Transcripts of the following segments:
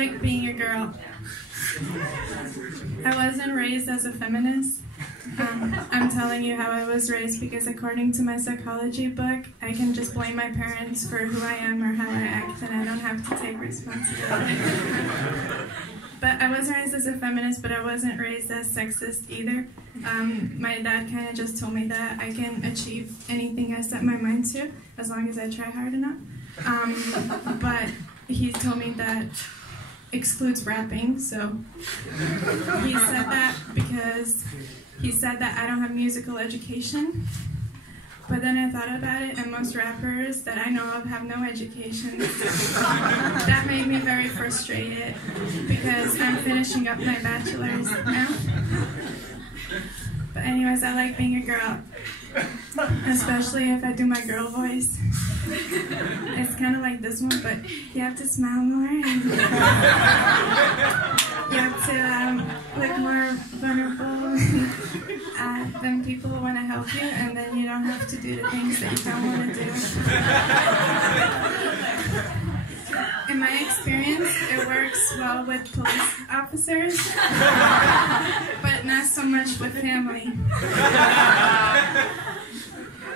like being a girl. I wasn't raised as a feminist. I'm telling you how I was raised because according to my psychology book, I can just blame my parents for who I am or how I act, and I don't have to take responsibility. But I wasn't raised as a feminist, but I wasn't raised as sexist either. My dad kind of just told me that I can achieve anything I set my mind to as long as I try hard enough. But he told me that excludes rapping, so he said that because he said that I don't have musical education. But then I thought about it, and most rappers that I know of have no education. That made me very frustrated because I'm finishing up my bachelor's now. But anyways, I like being a girl, especially if I do my girl voice. It's kind of like this one, but you have to smile more and you have to look more vulnerable. Then people want to help you, and then you don't have to do the things that you don't want to do. In my experience, it works well with police officers, but not so much with family.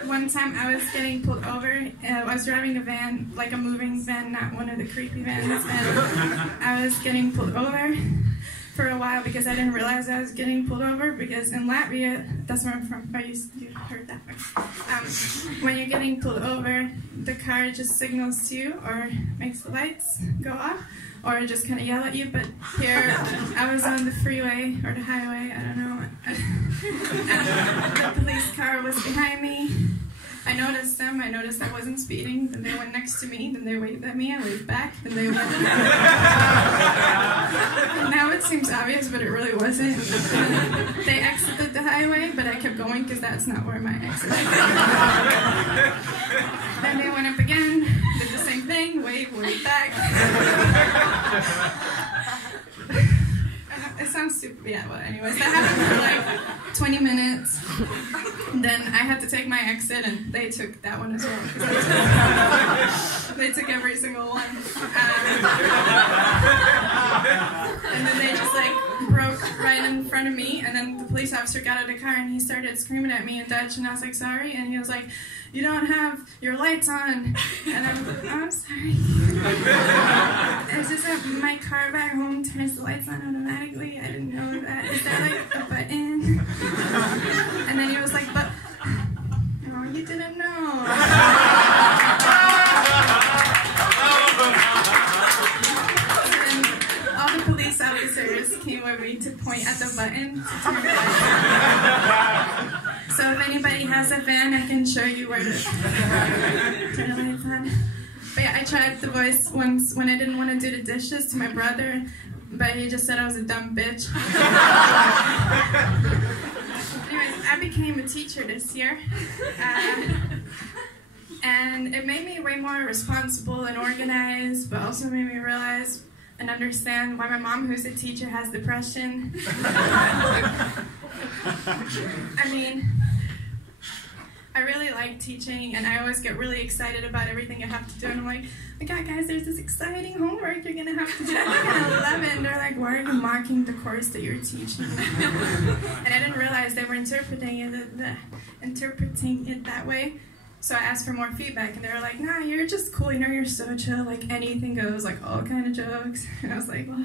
One time I was getting pulled over. I was driving a van, like a moving van, not one of the creepy vans, and I was getting pulled over for a while because I didn't realize I was getting pulled over, because in Latvia, that's where I'm from, you heard that one. When you're getting pulled over, the car just signals to you or makes the lights go off or just kind of yell at you. But here, I was on the freeway or the highway, I don't know, and the police car was behind me. I noticed them. I noticed I wasn't speeding. Then they went next to me. Then they waved at me. I waved back. Then they went. Now it seems obvious, but it really wasn't. They exited the highway, but I kept going because that's not where my exit is. Then they went up again, did the same thing, wave back. It sounds super, yeah, well, anyways, that happened for like 20 minutes. Then I had to take my exit, and they took that one as well. They took every single one. And then they just like broke right in front of me, and then the police officer got out of the car and he started screaming at me in Dutch, and I was like, sorry, and he was like, you don't have your lights on. And I was like, oh, I'm sorry. It's just that my car back home turns the lights on automatically. I didn't know that. Is there like a button? And then he was like, but, oh, you didn't know. And all the police officers came with me to point at the button to turn it on. So if anybody has a van, I can show you where to turn the lights on. But yeah, I tried the voice once when I didn't want to do the dishes to my brother, but he just said I was a dumb bitch. Anyways, I became a teacher this year, and it made me way more responsible and organized, but also made me realize and understand why my mom, who's a teacher, has depression. I mean, I really like teaching, and I always get really excited about everything I have to do, and I'm like, oh my God, guys, there's this exciting homework you're going to have to do. I'm going to love it. And they're like, why are you mocking the course that you're teaching? And I didn't realize they were interpreting it that way. So I asked for more feedback, and they were like, nah, you're just cool, you know, you're so chill, like anything goes, like all kind of jokes. And I was like, well,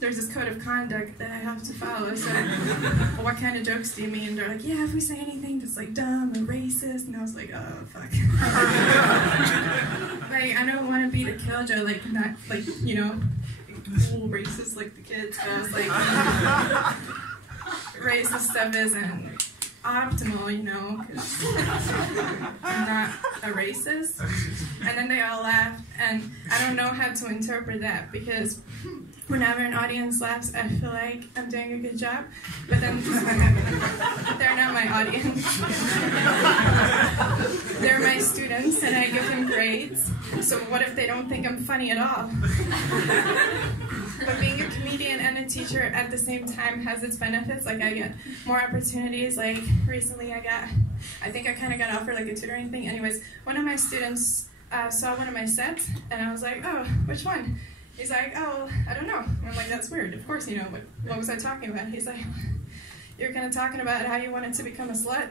there's this code of conduct that I have to follow, so well, what kind of jokes do you mean? And they're like, yeah, if we say anything that's like dumb and racist. And I was like, oh, fuck. Like, I don't want to be the killjoy, like, not, like, you know, cool racist like the kids, but I was like, racist stuff isn't optimal, you know, because I'm not a racist. And then they all laughed, and I don't know how to interpret that, because whenever an audience laughs, I feel like I'm doing a good job, but then they're not my audience. They're my students, and I give them grades, so what if they don't think I'm funny at all? But being a comedian and a teacher at the same time has its benefits. Like, I get more opportunities. Like, recently I think I kind of got offered like a tutoring thing. Anyways, one of my students saw one of my sets, and I was like, oh, which one? he's like, oh, I don't know. And I'm like, that's weird. Of course you know. What was I talking about? He's like, you're kind of talking about how you wanted to become a slut.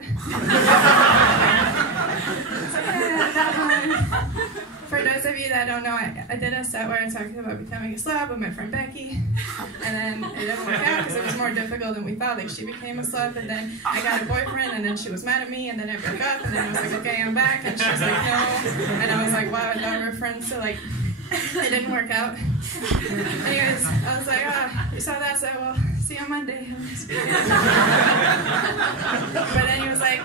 For those of you that don't know, I did a set where I talked about becoming a slut with my friend Becky, and then it didn't work out because it was more difficult than we thought. Like, she became a slut, and then I got a boyfriend, and then she was mad at me, and then I broke up, and then I was like, okay, I'm back, and she was like, no, and I was like, wow, I thought we were friends, so like, it didn't work out. Anyways, I was like, oh, you saw that, so well, see you on Monday. But then he was like,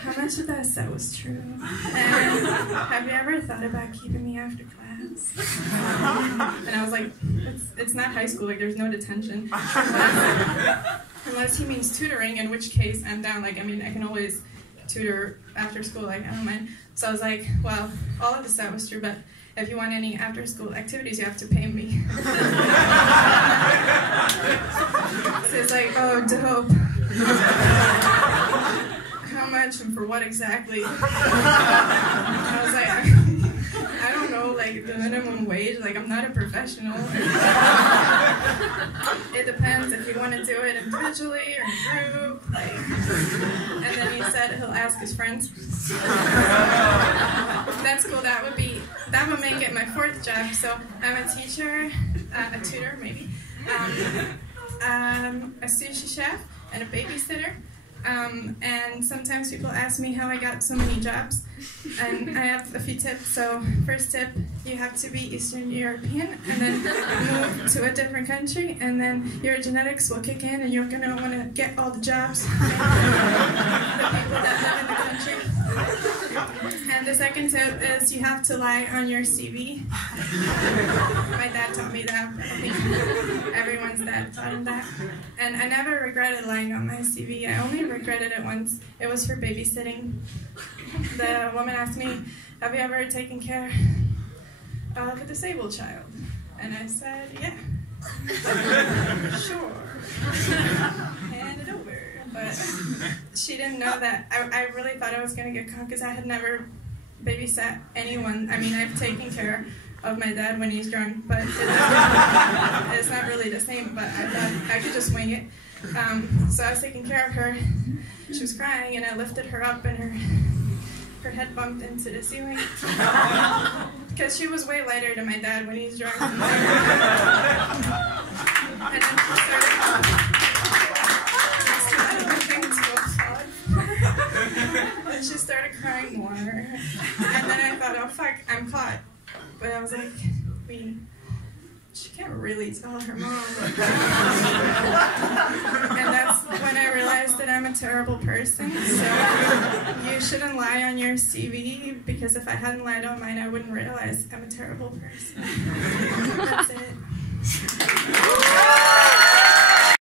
how much of that set was true? And have you ever thought about keeping me after class? And I was like, it's not high school, like there's no detention. Unless he means tutoring, in which case I'm down. Like, I mean, I can always tutor after school, like, I don't mind. So I was like, well, all of the set was true, but if you want any after-school activities, you have to pay me. So it's like, oh, dope. How much and for what exactly? I was like, I don't know, like the minimum wage. Like, I'm not a professional. It depends if you want to do it individually or in group. Like, and then he said he'll ask his friends. That's cool. That would make it my fourth job. So I'm a teacher, a tutor maybe, a sushi chef, and a babysitter. And sometimes people ask me how I got so many jobs, and I have a few tips. So first tip, you have to be Eastern European and then move to a different country, and then your genetics will kick in and you're going to want to get all the jobs, the people that live in the country. And the second tip is you have to lie on your CV. My dad taught me that. I think everyone's dad taught him that. And I never regretted lying on my CV. I only regretted it once. It was for babysitting. The woman asked me, have you ever taken care of a disabled child? And I said, yeah. Sure. Hand it over. But she didn't know that. I really thought I was going to get caught because I had never babysat anyone. I mean, I've taken care of my dad when he's drunk, but it's not really the same, but I thought I could just wing it. So I was taking care of her. She was crying, and I lifted her up, and her head bumped into the ceiling. Because she was way lighter than my dad when he's drunk. And then she started... And she started crying more. And then I thought, oh fuck, I'm caught. But I was like, she can't really tell her mom. And that's when I realized that I'm a terrible person. So you shouldn't lie on your CV, because if I hadn't lied on mine, I wouldn't realize I'm a terrible person. That's it.